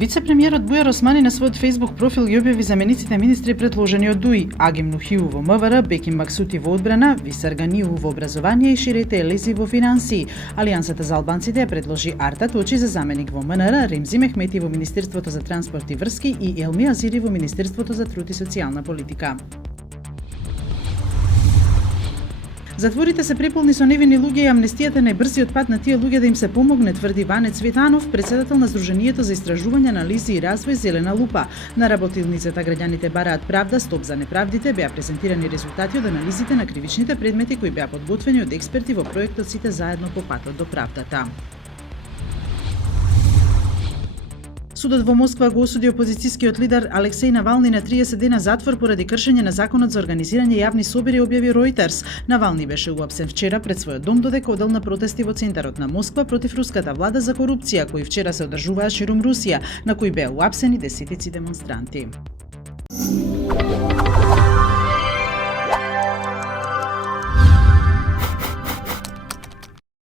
Вице-премиерот Бујар Османи на својот Facebook профил ги објави замениците министри предложени од ДУИ: Агим Нухиу во МВР, Беким Максути во одбрана, Висар Ганиу во образование и Ширете Елези во финансии. Алијансата за албанците ја предложи Арта Точи за заменик во МНР, Ремзи Мехмети во Министерството за транспорт и врски и Елми Азири во Министерството за труд и социјална политика. Затворите се преполни со невини луѓе и амнестијата е најбрзиот пат на тие луѓе да им се помогне, тврди Ване Цветанов, председател на Сдруженијето за истражување, анализи и развој Зелена лупа. На работилницата граѓаните бараат правда, стоп за неправдите, беа презентирани резултати од анализите на кривичните предмети кои беа подготвени од експерти во проектот Сите заедно по патот до правдата. Судот во Москва го осуди опозицијскиот лидер Алексеј Навални на 30 дена затвор поради кршење на законот за организирање јавни собири, објави Reuters. Навални беше уапсен вчера пред својот дом додека одел на протести во центарот на Москва против руската влада за корупција, кои вчера се одржуваа ширум Русија, на кои беа уапсени десетици демонстранти.